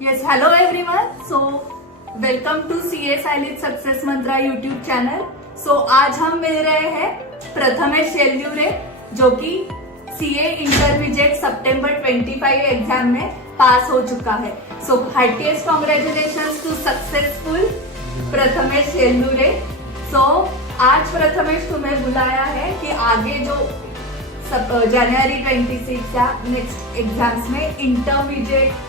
Yes, hello everyone. So, welcome to CA Silent Success Mantra YouTube channel. So, आज हम मिल रहे हैं प्रथमेश येल्लूरे जो कि CA इंटरमीडिएट सितंबर 25 एग्जाम में पास हो चुका है. So, heartiest congratulations to successful Prathamesh येल्लूरे. So, आज प्रथमेश तुम्हें बुलाया है कि आगे जो जनवरी 26 या नेक्स्ट एग्जाम्स में इंटरमीडिएट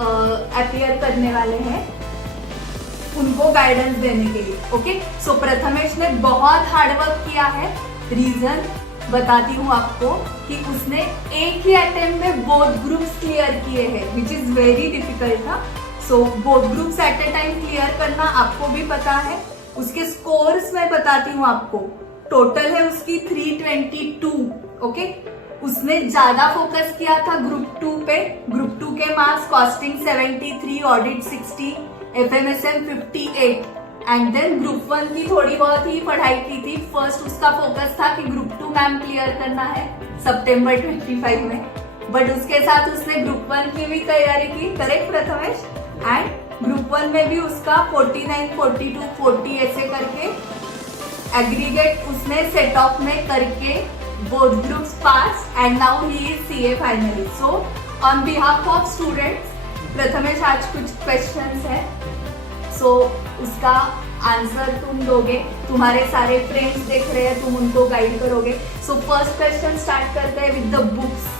अपीयर करने वाले हैं उनको गाइडेंस देने के लिए. ओके, सो प्रथमेश ने बहुत हार्डवर्क किया है. रीजन बताती हूँ आपको कि उसने एक ही अटेम्प्ट में बोथ ग्रुप्स क्लियर किए हैं विच इज वेरी डिफिकल्ट था. सो बोथ ग्रुप्स एट ए टाइम क्लियर करना आपको भी पता है. उसके स्कोर्स मैं बताती हूँ आपको. टोटल है उसकी 322. ओके, उसने ज्यादा फोकस किया था ग्रुप 2 पे. ग्रुप 2 के marks costing 73, audit 60, FMSM 58 and then group 1 की थोड़ी बहुत ही पढ़ाई की थी. फर्स्ट उसका फोकस था कि ग्रुप 2 मैम क्लियर करना है सितंबर 25 में, बट उसके साथ उसने ग्रुप 1 की भी तैयारी की. करेक्ट प्रथमेश? एंड ग्रुप 1 में भी उसका 49, 42, 40 ऐसे करके एग्रीगेट उसने सेट ऑफ में करके both groups passed and now he is CA finalist. So on behalf of students, Prathamesh आज कुछ questions है. So उसका आंसर तुम दोगे. तुम्हारे सारे फ्रेंड्स देख रहे हैं, तुम उनको गाइड करोगे. So first question स्टार्ट करते हैं with the books.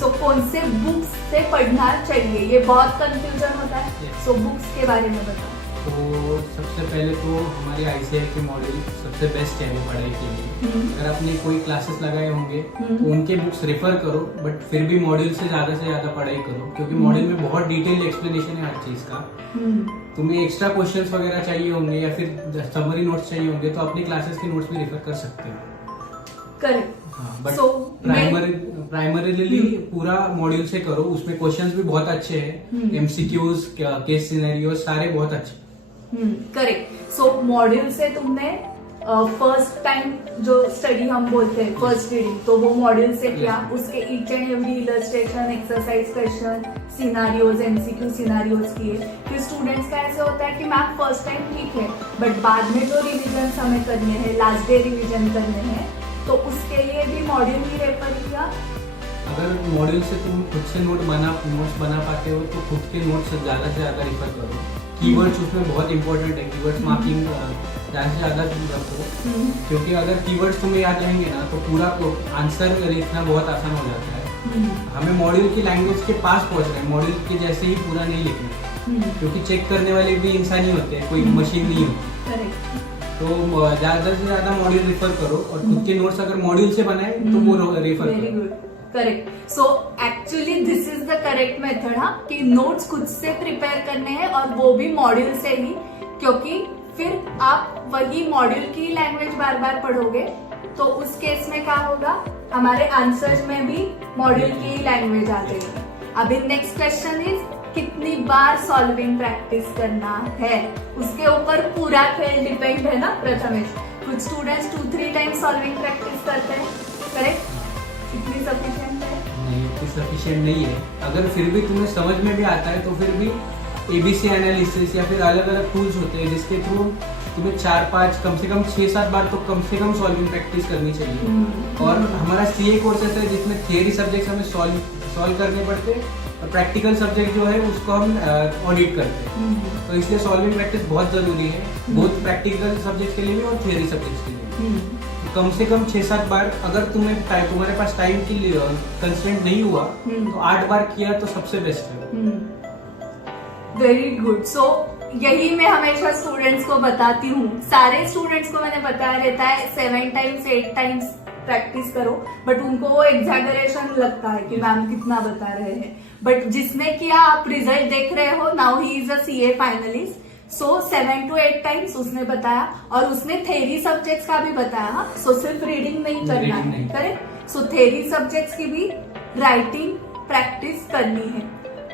So कौन से बुक्स से पढ़ना चाहिए, ये बहुत कंफ्यूजन होता है. So बुक्स के बारे में बताओ. तो सबसे पहले तो हमारे ICAI के मॉडल सबसे बेस्ट है वो पढ़ाई के लिए. अगर आपने कोई क्लासेस लगाए होंगे तो उनके बुक्स रेफर करो, बट फिर भी मॉड्यूल से ज्यादा पढ़ाई करो क्योंकि मॉडल में बहुत डिटेल एक्सप्लेनेशन है हर चीज का. तुम्हें एक्स्ट्रा क्वेश्चंस वगैरह चाहिए होंगे या फिर समरी नोट्स चाहिए होंगे तो अपनी क्लासेस के नोट्स भी रेफर कर सकते हो. करेक्ट. हाँ, बट प्राइमरीली पूरा मॉड्यूल से करो. उसमें क्वेश्चंस भी बहुत अच्छे हैं. MCQs, केस सिनेरियो सारे बहुत अच्छे. करेक्ट. सो मॉड्यूल से तुमने फर्स्ट टाइम जो स्टडी हम बोलते हैं फर्स्ट रीडिंग, तो वो मॉड्यूल से किया. उसके each and every illustration, exercise question, scenarios, MCQ scenarios किए. फिर स्टूडेंट्स का ऐसे होता है कि मैम फर्स्ट टाइम ठीक है बट बाद में जो रिविजन हमें करने हैं, लास्ट डे रिविजन करने हैं, तो उसके लिए भी मॉड्यूल ही रेफर किया. अगर मॉड्यूल से तुम खुद से नोट्स बना पाते हो तो खुद के नोट्स ज्यादा से ज्यादा रेफर करो. कीवर्ड्स उसमें बहुत इंपॉर्टेंट है. कीवर्ड्स मार्किंग ज्यादा से ज्यादा रखो क्योंकि अगर कीवर्ड्स तुम्हें याद रहेंगे ना तो पूरा आंसर लिखना बहुत आसान हो जाता है. हमें मॉड्यूल की लैंग्वेज के पास पहुंच रहे हैं, मॉड्यूल के जैसे ही पूरा नहीं लिखना क्योंकि चेक करने वाले भी इंसान ही होते हैं, कोई मशीन नहीं होती. तो ज्यादा से ज्यादा मॉड्यूल रेफर करो और खुद के नोट्स अगर मॉड्यूल से बनाए तो वो रेफर करो. Correct. So actually this is the correct method. हाँ, कि नोट्स खुद से प्रिपेयर करने हैं और वो भी मॉड्यूल से ही, क्योंकि फिर आप वही मॉड्यूल की लैंग्वेज बार बार पढ़ोगे तो उस केस में क्या होगा, हमारे आंसर्स में भी मॉड्यूल की लैंग्वेज आ जाएगी. अभी नेक्स्ट क्वेश्चन इज कितनी बार सॉल्विंग प्रैक्टिस करना है, उसके ऊपर पूरा खेल डिपेंड है ना प्रथमेश. कुछ स्टूडेंट्स 2-3 टाइम सॉल्विंग प्रैक्टिस करते हैं. करेक्ट. इतनी सफिशिएंट है? नहीं, इतनी सफिशिएंट नहीं है. अगर फिर भी तुम्हें समझ में भी आता है तो फिर भी ABC एनालिसिस या फिर अलग अलग टूल्स होते हैं जिसके थ्रू तुम्हें 4-5 कम से कम 6-7 बार तो कम से कम सॉल्विंग प्रैक्टिस करनी चाहिए. और हमारा CA कोर्सेस है जिसमें थियरी सब्जेक्ट हमें सॉल्व करने पड़ते हैं और प्रैक्टिकल सब्जेक्ट जो है उसको हम ऑडिट करते हैं. तो इसलिए सॉल्विंग प्रैक्टिस बहुत जरूरी है, बोथ प्रैक्टिकल सब्जेक्ट के लिए भी और थियरी सब्जेक्ट के लिए. कम से कम 6-7 बार. अगर तुम्हारे पास टाइम की कंस्ट्रेंट नहीं हुआ तो 8 बार किया तो सबसे बेस्ट है. Very good. सो यही मैं हमेशा स्टूडेंट्स को बताती हूँ. सारे स्टूडेंट्स को मैंने बताया रहता है 7 टाइम्स 8 टाइम्स प्रैक्टिस करो, बट उनको वो एग्जैगरेशन लगता है कि मैम कितना बता रहे हैं. बट जिसने किया, आप रिजल्ट देख रहे हो, now he is a CA finalist. So 7 to 8 times उसने बताया और उसने थेरी सब्जेक्ट्स का भी बताया. सो सिर्फ रीडिंग नहीं करना है. करेक्ट. सो थेरी सब्जेक्ट्स की भी राइटिंग प्रैक्टिस करनी है.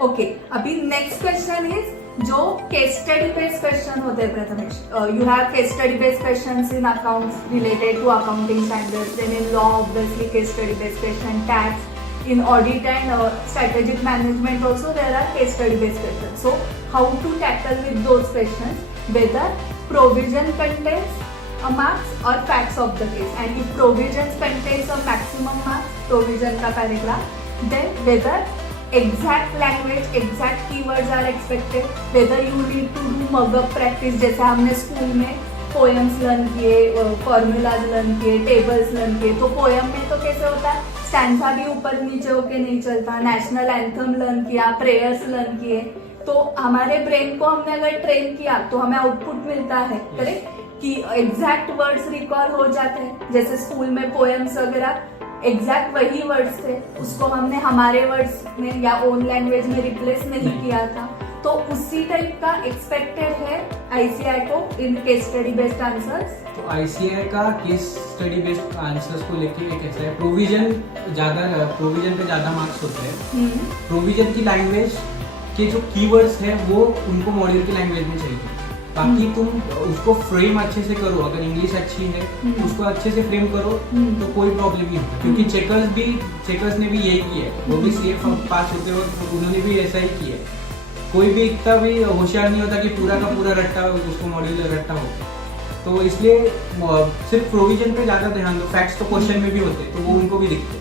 ओके, अभी नेक्स्ट क्वेश्चन इज जो केस स्टडी बेस्ड क्वेश्चन होते हैं Prathamesh. You have case study based questions in accounts related to accounting standards, then in law obviously case study based question, tax, in audit and strategic management also there are case study based questions. So how to tackle with those questions, whether provision contains a marks or facts of the case, and if provisions contains a maximum marks, provision का paragraph, then whether exact language, exact keywords are expected, whether you need to do mug-up practice जैसे हमने school में poems learn किए, formulas learn किए, tables learn किए, तो poem में तो कैसे होता है स्टैंजा भी ऊपर नीचे होके नहीं चलता, नेशनल एंथम लर्न किया, प्रेयर्स लर्न किए, तो हमारे ब्रेन को हमने अगर ट्रेन किया तो हमें आउटपुट मिलता है, करेक्ट, कि एग्जैक्ट वर्ड्स रिकॉल हो जाते हैं। जैसे स्कूल में पोएम्स वगैरह एग्जैक्ट वही वर्ड्स थे, उसको हमने हमारे वर्ड्स में या ओन लैंग्वेज में रिप्लेस नहीं किया था, तो उसी टाइप का एक्सपेक्टेड है आईसीआई को in case study based answers. तो आईसीआई का केस स्टडी बेस्ड आंसर्स को लेके एक ऐसा है, प्रोविजन पे ज्यादा मार्क्स होते हैं। प्रोविजन की लैंग्वेज के जो कीवर्ड्स है वो उनको मॉड्यूल की लैंग्वेज में चाहिए, बाकी तुम उसको फ्रेम अच्छे से करो, अगर इंग्लिश अच्छी है उसको अच्छे से फ्रेम करो तो कोई प्रॉब्लम नहीं होता, क्योंकि चेकर्स ने भी यही किया है, वो भी सीए पास होते वक्त उन्होंने भी ऐसा ही किया है। कोई भी इतना भी होशियार नहीं होता कि पूरा का पूरा रट्टा उसको मॉड्यूल रट्टा हो, तो इसलिए सिर्फ प्रोविजन पे ज्यादा ध्यान दो। फैक्ट्स तो क्वेश्चन में भी होते तो वो उनको भी दिखते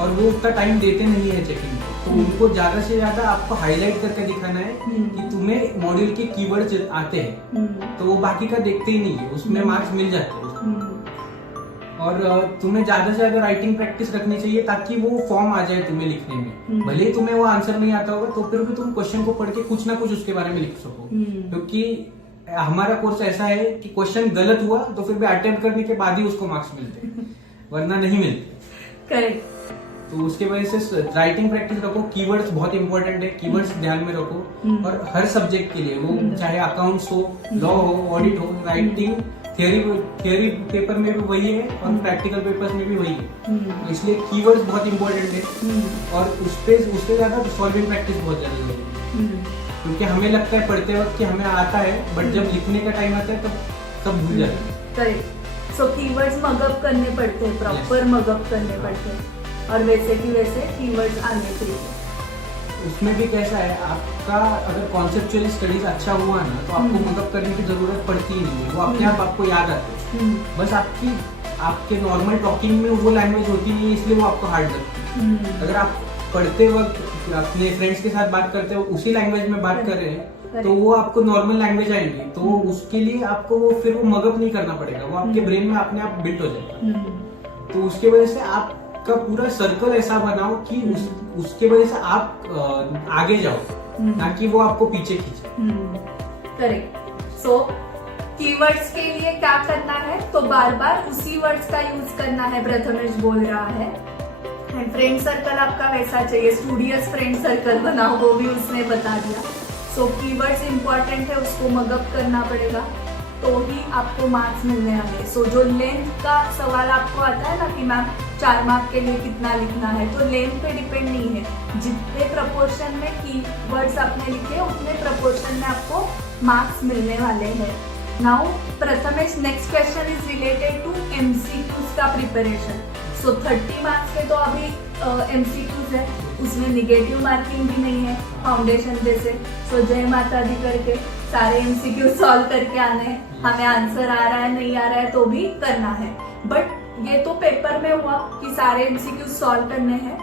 और वो उतना टाइम देते नहीं है चेकिंग को, तो उनको ज्यादा से ज्यादा आपको हाईलाइट करके दिखाना है कि तुम्हें मॉड्यूल के कीवर्ड्स आते हैं, तो वो बाकी का देखते ही नहीं है, उसमें मार्क्स मिल जाते हैं। और तुम्हें ज्यादा से ज्यादा राइटिंग प्रैक्टिस रखनी चाहिए ताकि वो फॉर्म आ जाए तुम्हें लिखने में। भले ही तुम्हें वो आंसर नहीं आता होगा तो फिर भी तुम क्वेश्चन को पढ़ के कुछ ना कुछ उसके बारे में लिख सको, क्योंकि हमारा कोर्स ऐसा है कि क्वेश्चन गलत हुआ तो फिर भी अटेम्प्ट करने के बाद ही उसको मार्क्स मिलते हैं, वरना नहीं मिलते। करेक्ट। तो उसके वजह से राइटिंग प्रैक्टिस रखो, कीवर्ड्स बहुत इंपॉर्टेंट है, कीवर्ड्स ध्यान में रखो। और हर सब्जेक्ट के लिए, वो चाहे अकाउंट्स हो, लॉ हो, ऑडिट हो, राइटिंग थियरी पेपर में भी वही है और प्रैक्टिकल पेपर्स में भी वही है, तो इसलिए कीवर्ड्स बहुत इंपॉर्टेंट है। और उससे ज्यादा सॉल्विंग प्रैक्टिस बहुत ज्यादा जरूरी है, क्योंकि हमें लगता है पढ़ते वक्त कि हमें आता है, बट जब लिखने का टाइम आता है तब सब भूल जाते हैं। करेक्ट। सो कीवर्ड्स मगअप करने पड़ते हैं, प्रॉपर मगअप करने पड़ते हैं, और वैसे की वैसे कीवर्ड्स आने चाहिए। उसमें भी कैसा है, आपका अगर कॉन्सेप्चुअल स्टडीज अच्छा हुआ ना तो आपको मगअप करने की जरूरत पड़ती ही नहीं है, वो अपने आप आपको याद आते हैं। बस आपके नॉर्मल टॉकिंग में वो लैंग्वेज होती नहीं है, इसलिए वो आपको हार्ड लगती है। अगर आप पढ़ते वक्त अपने फ्रेंड्स के साथ बात करते हो उसी लैंग्वेज में बात कर रहे हैं तो वो आपको नॉर्मल लैंग्वेज आएंगी, तो उसके लिए आपको वो फिर वो मगअप नहीं करना पड़ेगा, वो आपके ब्रेन में अपने आप बिल्ट हो जाएगा। तो उसके वजह से आपका पूरा सर्कल ऐसा बनाओ कि उसके वजह से आप आगे जाओ, ना कि वो आपको पीछे खींचे। करेक्ट। सो कीवर्ड्स के लिए क्या करना है, तो बार बार उसी वर्ड्स का यूज करना है, प्रथमेश बोल रहा है। एंड फ्रेंड सर्कल आपका वैसा चाहिए, स्टूडियस फ्रेंड सर्कल बनाओ, वो भी उसने बता दिया। सो कीवर्ड्स इंपॉर्टेंट है, उसको मगअप करना पड़ेगा तो ही आपको मार्क्स मिलने वाले। सो जो लेंथ का सवाल आपको आता है ना कि मैम 4 मार्क के लिए कितना लिखना है, तो लेंथ पे डिपेंड नहीं है, जितने प्रपोर्शन में कीवर्ड्स आपने लिखे उतने प्रपोर्शन में आपको मार्क्स मिलने वाले हैं। Now Prathamesh next question is related to MCQs का प्रिपरेशन। सो 30 मार्क्स के तो अभी एमसीक्यूज है, उसमें निगेटिव मार्किंग भी नहीं है फाउंडेशन जैसे। सो जय माता दी करके सारे एमसीक्यू सॉल्व करके आने हैं, हमें आंसर आ रहा है नहीं आ रहा है तो भी करना है। बट ये तो पेपर में हुआ कि सारे एमसीक्यू सॉल्व करने हैं,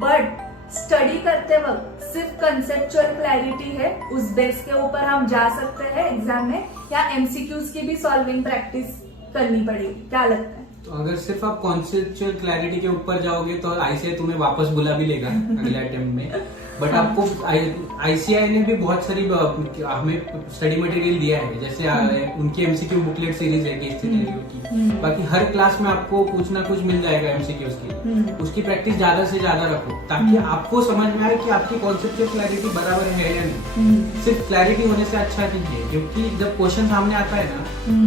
बट स्टडी करते वक्त सिर्फ कंसेप्चुअल क्लैरिटी है, उस बेस के ऊपर हम जा सकते हैं एग्जाम में, या एमसीक्यूज की भी सॉल्विंग प्रैक्टिस करनी पड़ेगी, क्या लगता है? तो अगर सिर्फ आप कॉन्सेप्चुअल क्लैरिटी के ऊपर जाओगे तो आईसीआई तुम्हें वापस बुला भी लेगा अगले अटेम्प्ट में। बट आपको आईसीआई ने भी बहुत सारी हमें स्टडी मटेरियल दिया है, जैसे उनकी एमसीक्यू बुकलेट सीरीज है केस सिनेरियो की, बाकी हर क्लास में आपको कुछ ना कुछ मिल जाएगा एमसीक्यूज की, उसकी प्रैक्टिस ज्यादा से ज्यादा रखो ताकि आपको समझ में आए कि आपकी कॉन्सेप्चुअल क्लैरिटी बराबर है या नहीं। सिर्फ क्लैरिटी होने से अच्छा नहीं है, क्योंकि जब क्वेश्चन सामने आता है ना,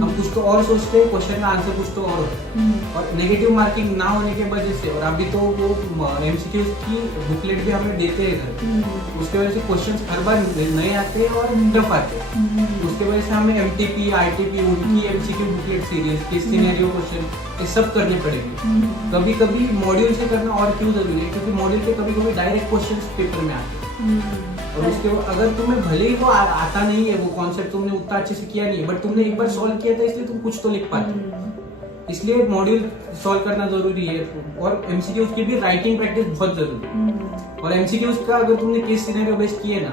हम कुछ तो और सोचते हैं, क्वेश्चन का आंसर कुछ तो और होता है, और नेगेटिव मार्किंग ना होने की वजह से, और अभी तो वो एमसीक्यूज की बुकलेट भी हमें देते हैं उसके वजह से क्वेश्चंस हर बार नए आते हैं और टफ आते हैं। उसके वजह से हमें एमटीपी, आईटीपी, उनकी MCQ booklet series, case scenario question, ये सब करने पड़ेंगे। कभी कभी मॉड्यूल से करना और क्यों जरूरी है, क्योंकि मॉड्यूल के कभी कभी डायरेक्ट क्वेश्चंस पेपर में आते हैं। और उसके अगर तुम्हें भले ही वो आता नहीं है, वो कॉन्सेप्ट तुमने उतना अच्छे से किया नहीं है, बट तुमने एक बार सॉल्व किया था इसलिए तुम कुछ तो लिख पाते हो। इसलिए मॉड्यूल सॉल्व करना जरूरी है। और एमसीक्यूज की भी राइटिंग प्रैक्टिस बहुत जरूरी है। और एमसीक्यूज का अगर तुमने केस सिनेरियो बेस्ड किए ना,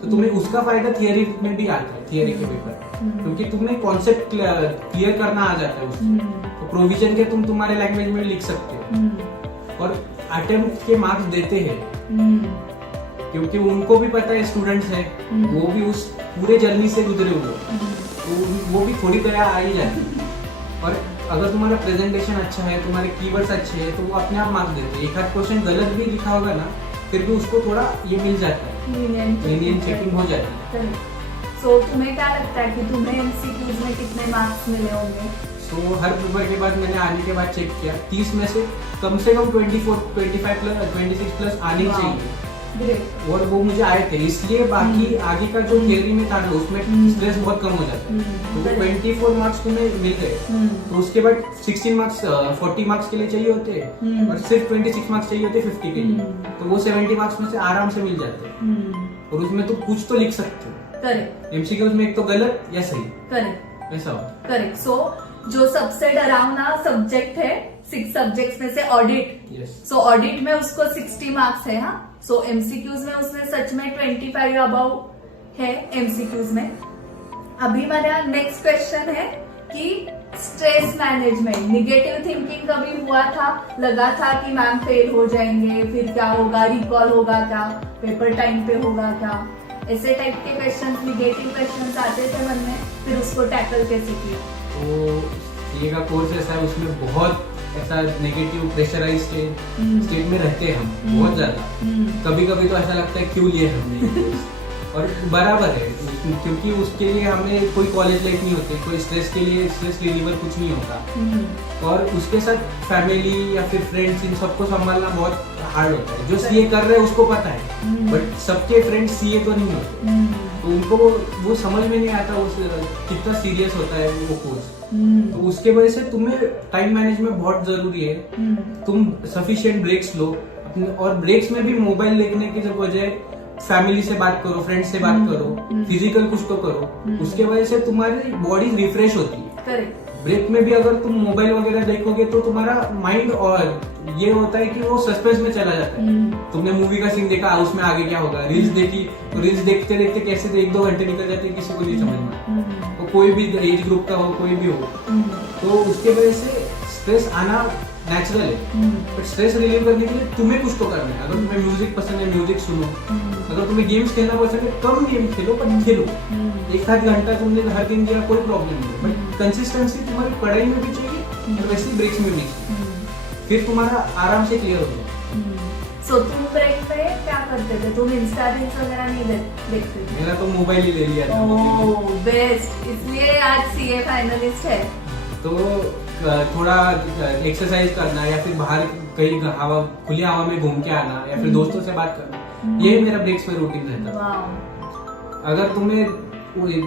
तो तुम्हें उसका फायदा थियरी में भी आता है, थियरी के पेपर, क्योंकि तुम्हें कॉन्सेप्ट क्लियर करना आ जाता है उसमें। तो प्रोविजन के तुम तुम्हारे लैंग्वेज में लिख सकते हो और अटेम्प्ट के मार्क्स देते हैं, क्योंकि उनको भी पता है स्टूडेंट्स है, वो भी उस पूरे जर्नी से गुजरे हुए, तो वो भी थोड़ी तरह आ ही जाती है। और अगर तुम्हारा प्रेजेंटेशन अच्छा है, तुम्हारे कीवर्ड्स अच्छे हैं, तो वो अपने आप मार्क्स देते हैं। एक आध क्वेश्चन गलत भी लिखा होगा ना, फिर भी उसको थोड़ा ये मिल जाता है, लीनियंट चेकिंग हो जाती है। सो तुम्हें क्या लगता है कि तुम्हें एमसीक्यूज में कितने मार्क्स मिले होंगे? सो हर पेपर के बाद मैंने आने के बाद चेक किया, 30 में से कम 24, 25 प्लस, 26 प्लस आने चाहिए। और वो मुझे आए थे, इसलिए बाकी आगे का जो थियरी में था उसमें स्ट्रेस बहुत कम हो जाता है। तो 24 मार्क्स तुम्हें मिल गए, तो उसके बाद 16 मार्क्स 40 मार्क्स के लिए चाहिए होते हैं, और सिर्फ 26 मार्क्स चाहिए होते 50 के लिए। तो वो 70 मार्क्स में से आराम से मिल जाते हैं। और उसमें तो कुछ तो लिख सकते हो। करेक्ट। एमसीक्यूज में एक तो गलत या सही, करेक्ट, ऐसा होता। करेक्ट। सो जो सबसे डरावना सब्जेक्ट है 6 सब्जेक्ट्स में से ऑडिट, सो ऑडिट में उसको 60 मार्क्स है। हाँ, सो एमसीक्यूज में उसमें सच में 25 अबाउ है एमसीक्यूज में। अभी मेरा नेक्स्ट क्वेश्चन है कि स्ट्रेस मैनेजमेंट, निगेटिव थिंकिंग कभी हुआ था, लगा था कि मैम फेल हो जाएंगे, फिर क्या होगा, रिकॉल होगा क्या, पेपर टाइम पे होगा क्या, ऐसे टाइप के क्वेश्चंस, निगेटिव क्वेश्चंस आते थे मन में, फिर उसको टैकल कैसे किया? तो सीए का कोर्स ऐसा है, उसमें बहुत ऐसा नेगेटिव प्रेशराइज स्टेट में रहते हैं हम बहुत ज्यादा। कभी कभी तो ऐसा लगता है क्यों लिए हमने और बराबर है, क्योंकि उसके लिए हमें कोई कॉलेज लाइफ नहीं होती, कोई स्ट्रेस के लिए स्ट्रेस रिलीवर कुछ नहीं होता। और उसके साथ फैमिली या फिर फ्रेंड्स, इन सबको संभालना बहुत हार्ड होता है। जो सीए कर रहे हैं उसको पता है, बट सबके फ्रेंड्स सीए तो नहीं होते, तो उनको वो समझ में नहीं आता उस कितना सीरियस होता है वो कोर्स। तो उसके वजह से तुम्हें टाइम मैनेजमेंट बहुत जरूरी है। तुम सफिशिएंट ब्रेक्स लो अपने, और ब्रेक्स में भी मोबाइल देखने की जब बजाय फैमिली से बात करो, फ्रेंड्स से बात करो, फिजिकल कुछ तो करो। उसके वजह से तुम्हारी बॉडी रिफ्रेश होती है। करेक्ट। ब्रेक में भी अगर तुम मोबाइल वगैरह देखोगे तो तुम्हारा माइंड, और ये होता है कि वो सस्पेंस में चला जाता है। तुमने मूवी का सीन देखा, उसमें आगे क्या होगा, रील्स देखी तो रील्स देखते देखते कैसे 1-2 घंटे निकल जाते हैं, किसी को नहीं समझ में। तो कोई भी एज ग्रुप का हो, कोई भी हो, तो उसके वजह से स्ट्रेस आना नेचुरल है। बट स्ट्रेस रिलीव करने के लिए तुम्हें कुछ तो करना है। अगर तुम्हें म्यूजिक पसंद है, म्यूजिक सुनो। अगर तुम्हें गेम्स खेलना पसंद है, कम गेम खेलो, पर खेलो। 1-8 घंटा तुमने हर दिन दिया, कोई प्रॉब्लम नहीं, बट कंसिस्टेंसी तुम्हारी पढ़ाई में भी चाहिए और वैसे ही ब्रेक्स में भी चाहिए, फिर तुम्हारा आराम से क्लियर हो जाए। सो तुम ब्रेक में क्या करते थे? तुम इंस्टा रील्स वगैरह नहीं देखते थे? मेरा तो मोबाइल ही ले लिया था। ओह बेस्ट, इसलिए आज सीए फाइनलिस्ट है। तो थोड़ा एक्सरसाइज करना, या फिर बाहर कहीं हवा, खुली हवा में घूम के आना, या फिर दोस्तों से बात करना, यही मेरा ब्रेक्स में रूटीन रहता है। अगर तुम्हें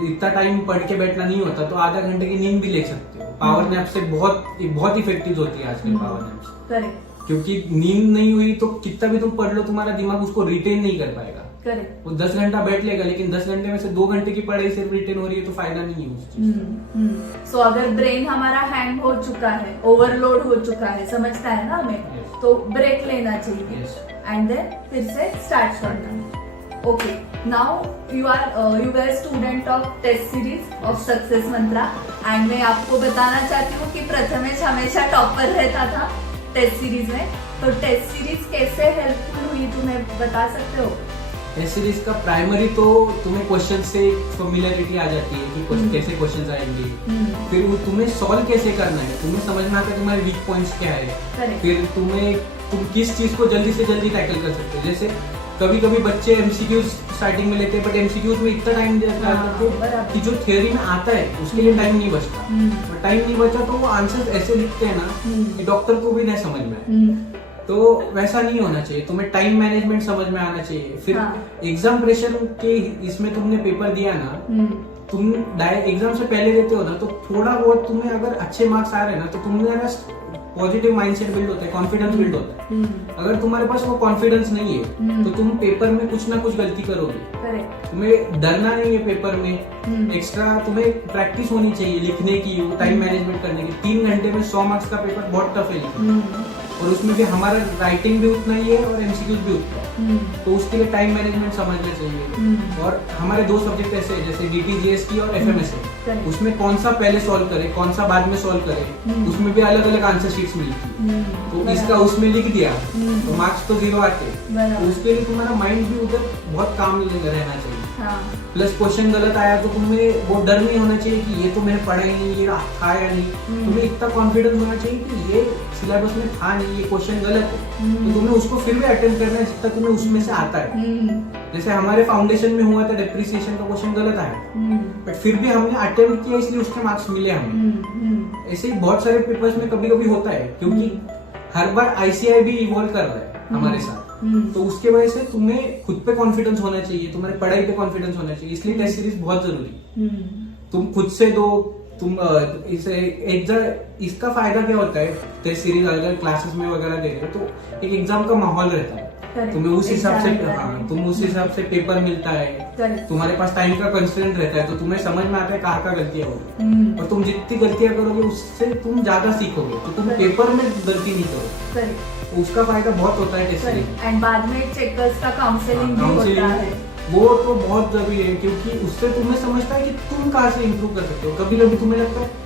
इतना टाइम पढ़ के बैठना नहीं होता तो आधा घंटे की नींद भी ले सकते हो। पावर नैप से बहुत इफेक्टिव होती है आजकल पावर नैप्स। करेक्ट। क्योंकि नींद नहीं हुई तो कितना भी तुम पढ़ लो, तुम्हारा दिमाग उसको रिटेन नहीं कर पाएगा। करेक्ट। वो 10 घंटा बैठ लेगा, लेकिन 10 घंटे में से 2 घंटे की पढ़ाई सिर्फ रिटेन हो रही है, तो फायदा नहीं है उस चीज। सो अगर ब्रेन हमारा हैंग हो चुका है, ओवरलोड हो चुका है, समझता है ना हमें, तो ब्रेक लेना चाहिए एंड देन फिर से स्टार्ट करना। Okay, now you are student of test series of Success Mantra, and मैं आपको बताना चाहती हूँ कि प्रथमेश हमेशा टॉपर रहता था टेस्ट सीरीज में। तो टेस्ट सीरीज कैसे हेल्पफुल हुई तुम्हें बता सकते हो? टेस्ट सीरीज का प्राइमरी तो तुम्हें क्वेश्चन से फेमिलियरिटी आ जाती है कि कैसे क्वेश्चन आएंगे, फिर वो तुम्हें सॉल्व कैसे करना है, तुम्हें समझ में आता है तुम्हारे वीक पॉइंट्स क्या है, फिर तुम किस चीज को जल्दी से जल्दी टैकल कर सकते हो। जैसे कभी कभी बच्चे एमसीक्यूज स्टार्टिंग में लेते हैं, बट एमसीक्यूज में इतना टाइम देता है कि जो थियोरी में आता है उसके लिए टाइम नहीं बचता। टाइम नहीं बचा तो वो आंसर ऐसे लिखते हैं ना कि डॉक्टर को भी नहीं समझ में आए। तो वैसा नहीं होना चाहिए, तुम्हें टाइम मैनेजमेंट समझ में आना चाहिए। फिर हाँ। एग्जाम प्रेशर के इसमें तुमने पेपर दिया ना, तुम डायरेक्ट एग्जाम से पहले देते हो ना, तो थोड़ा बहुत तुम्हें अगर अच्छे मार्क्स आ रहे हैं ना, तो तुमने ना पॉजिटिव माइंडसेट बिल्ड होता है, कॉन्फिडेंस बिल्ड होता है। अगर तुम्हारे पास वो कॉन्फिडेंस नहीं है तो तुम पेपर में कुछ ना कुछ गलती करोगे। तुम्हें डरना नहीं है पेपर में, एक्स्ट्रा तुम्हें प्रैक्टिस होनी चाहिए लिखने की, टाइम मैनेजमेंट करने की। 3 घंटे में 100 मार्क्स का पेपर बहुत टफ है लिखना, और उसमें भी हमारा राइटिंग भी उतना ही है और एमसीक्यूज भी उतना है, तो उसके लिए टाइम मैनेजमेंट समझना चाहिए। और हमारे 2 सब्जेक्ट ऐसे हैं, जैसे DTGST और FMSA, उसमें कौन सा पहले सॉल्व करे, कौन सा बाद में सॉल्व करे, उसमें भी अलग अलग आंसर शीट्स मिलती है। तो इसका उसमें लिख दिया तो मार्क्स तो 0 आते हैं। तो उसके लिए तुम्हारा माइंड भी उधर बहुत काम रहना चाहिए। प्लस क्वेश्चन गलत आया तो तुम्हें वो डर नहीं होना चाहिए कि ये तो मैंने पढ़ा ही नहीं, ये था या नहीं। तुम्हें इतना कॉन्फिडेंस होना चाहिए कि ये सिलेबस में था नहीं, ये क्वेश्चन गलत है, तो तुम्हें उसको फिर भी अटेम्प्ट करना है जितना तुम्हें उसमें से आता है। जैसे हमारे फाउंडेशन में हुआ था, डेप्रिसिएशन का क्वेश्चन गलत आया, बट फिर भी हमने अटेम्प्ट किया, इसलिए उसके मार्क्स मिले हमें। ऐसे ही बहुत सारे पेपर्स में कभी कभी होता है, क्योंकि हर बार ICAI भी इवॉल्व कर रहा है हमारे साथ, तो उसके वजह से तुम्हें खुद पे कॉन्फिडेंस होना चाहिए, तुम्हारी पढ़ाई पे कॉन्फिडेंस होना चाहिए, इसलिए टेस्ट सीरीज बहुत जरूरी है। तुम खुद से दो, तुम इसे इसका फायदा क्या होता है, टेस्ट सीरीज अगर क्लासेस में वगैरह दे रहे हो तो एक एग्जाम का माहौल रहता है, तुम्हें उस हिसाब से तुम उस हिसाब से पेपर मिलता है, तुम्हारे पास टाइम का कंस्ट्रेंट रहता है, तो तुम्हें समझ में आता है कहाँ का गलतियां होगी, और तुम जितनी गलतियां करोगे उससे तुम ज्यादा सीखोगे, तो तुम पेपर में गलती नहीं करोगे, तो उसका फायदा बहुत होता है टेस्ट सीरीज। एंड बाद में चेकर्स का काउंसलिंग भी होता है, वो तो बहुत जरूरी है, क्योंकि उससे तुम्हें समझता है कि तुम कहाँ से इम्प्रूव कर सकते हो। कभी कभी तुम्हें लगता है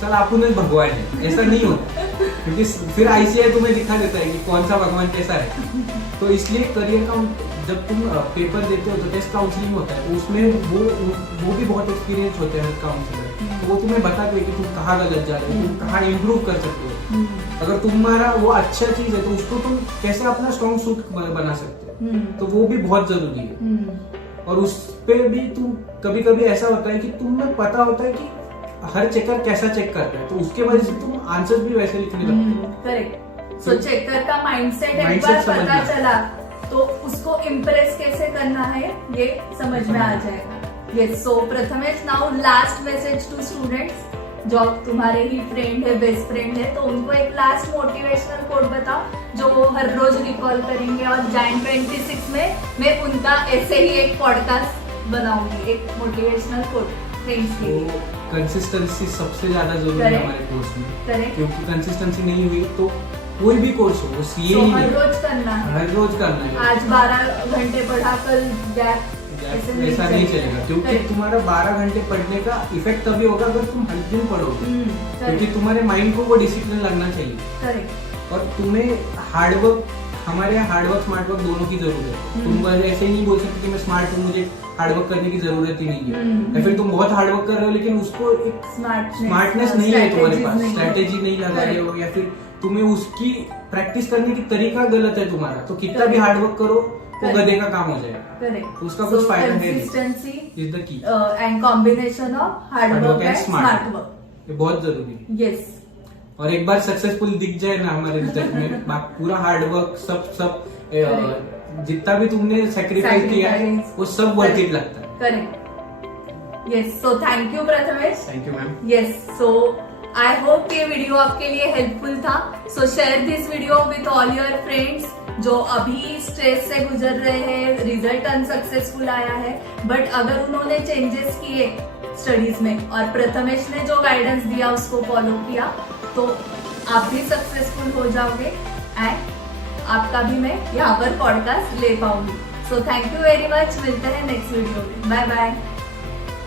साला आपने भगवान है, ऐसा नहीं होता, क्योंकि फिर ICAI तुम्हें दिखा देता है कि कौन सा भगवान कैसा है। तो इसलिए करियर का जब तुम पेपर देते हो तो टेस्ट काउंसलिंग होता है, तो उसमें वो भी बहुत एक्सपीरियंस होते हैं काउंसलर, तो वो तुम्हें बताते हैं कि तुम कहाँ गलत जा रहे हो, तुम कहाँ इम्प्रूव कर सकते हो। अगर तुम्हारा वो अच्छा चीज है तो उसको तुम कैसे अपना स्ट्रॉन्ग सूट बना सकते हो, तो वो भी बहुत जरूरी है। और उस पे भी तुम कभी कभी ऐसा होता है कि तुम्हें पता होता है कि हर चेकर कैसा चेक करता है, तो उसके वजह से तुम आंसर भी वैसे लिखने लगते हो। करेक्ट। सो चेकर का माइंडसेट एक बार पता चला तो उसको इम्प्रेस कैसे करना है ये समझ में आ जाएगा। Yes, so Prathamesh, now last message to students, जो तुम्हारे ही फ्रेंड है, बेस्ट फ्रेंड है, तो उनको एक लास्ट मोटिवेशनल कोट बताओ जो वो हर रोज रिकॉल करेंगे, और जैन 26 में मैं उनका ऐसे ही एक पॉडकास्ट बनाऊंगी, एक मोटिवेशनल कोट फ्रेंड्स के लिए। कंसिस्टेंसी सबसे ज्यादा जरूरी है हमारे कोर्स में, क्योंकि कंसिस्टेंसी नहीं हुई तो कोई भी कोर्स हो वो CA ही हर रोज करना है, हर रोज करना है। आज 12 घंटे पढ़ा, कल गैप, ऐसा नहीं चलेगा, क्योंकि तुम्हारा 12 घंटे पढ़ने का इफेक्ट तभी होगा अगर तुम हर दिन पढ़ोगे, क्योंकि तुम्हारे माइंड को वो डिसिप्लिन लगना चाहिए। और तुम्हें हार्डवर्क, हमारे यहाँ हार्डवर्क स्मार्टवर्क दोनों की जरूरत है। तुम ऐसे ही नहीं बोल सकते कि मैं स्मार्ट हूँ, मुझे हार्डवर्क करने की जरूरत ही नहीं है, या फिर तुम बहुत हार्डवर्क कर रहे हो लेकिन उसको एक स्मार्टनेस नहीं है तुम्हारे पास, स्ट्रेटेजी नहीं लगा रहे हो, या फिर तुम्हें उसकी प्रैक्टिस करने की तरीका गलत है तुम्हारा, तो कितना भी हार्डवर्क करो तो गधे का काम हो जाएगा, तो उसका कुछ फायदा है नहीं। Consistency is the key and combination of hard work and smart work, ये बहुत जरूरी है। यस, और एक बार सक्सेसफुल दिख जाए ना हमारे रिजल्ट में, पूरा हार्डवर्क सब जितना भी तुमने सेक्रीफाइस किया है वो सब वर्थ इट लगता है। Correct. Yes, so thank you Prathamesh. Thank you ma'am. Yes, so I hope ये वीडियो आपके लिए हेल्पफुल था। सो share this video with all your friends जो अभी स्ट्रेस से गुजर रहे हैं, रिजल्ट अनसक्सेसफुल आया है, बट अगर उन्होंने चेंजेस किए स्टडीज में और प्रथमेश ने जो गाइडेंस दिया उसको फॉलो किया तो आप भी सक्सेसफुल हो जाओगे, एंड आपका भी मैं यहाँ पर पॉडकास्ट ले पाऊंगी। So thank you very much, मिलते हैं नेक्स्ट वीडियो में, बाय बाय।